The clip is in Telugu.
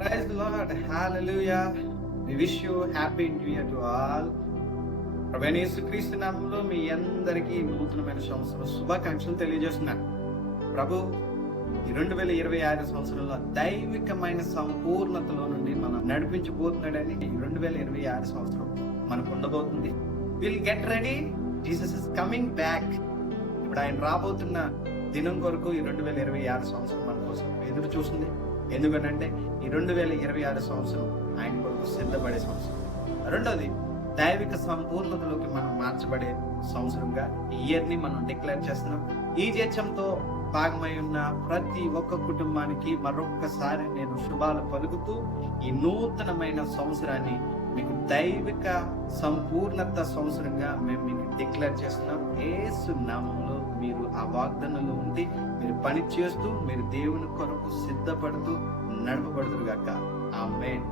Praise the Lord. Hallelujah. We wish you happy new year to all. ప్రభువైన యేసుక్రీస్తు నామములో మీ అందరికీ నూతనమైన సంవత్సరం శుభాకాంక్షలు తెలియజేస్తున్నాను. ప్రభు ఈ 2026 సంవత్సరంలో దైవికమైన సంపూర్ణతలో నుండి మనం నడిపించబోతున్నాడని ఈ 2026 సంవత్సరం మనకు ఉండబోతుంది. Will get ready, Jesus is coming back. ఇప్పుడు ఆయన రాబోతున్న దినం కొరకు ఈ 2026 సంవత్సరం మన కోసం ఎదురు చూస్తుంది. ఎందుకంటే ఈ 2026 సంవత్సరం ఆయన కొరకు సిద్ధపడే సంవత్సరం. రెండోది, దైవిక సంపూర్ణతలోకి మనం మార్చబడే సంవత్సరంగా ఈ ఇయర్ ని మనం డిక్లేర్ చేస్తున్నాం. ఈ జీవితంతో భాగమై ఉన్న ప్రతి ఒక్క కుటుంబానికి మరొక్కసారి నేను శుభాలు పలుకుతూ ఈ నూతనమైన సంవత్సరాన్ని మీకు దైవిక సంపూర్ణత సంవత్సరంగా మేము మీకు డిక్లేర్ చేస్తున్నాం. యేసు నామములో మీరు ఆ వాగ్దానంలో ఉండి మీరు పని చేస్తూ మీరు దేవుని కొరకు సిద్ధపడుతూ నడపబడుదురు గాక. ఆమేన్.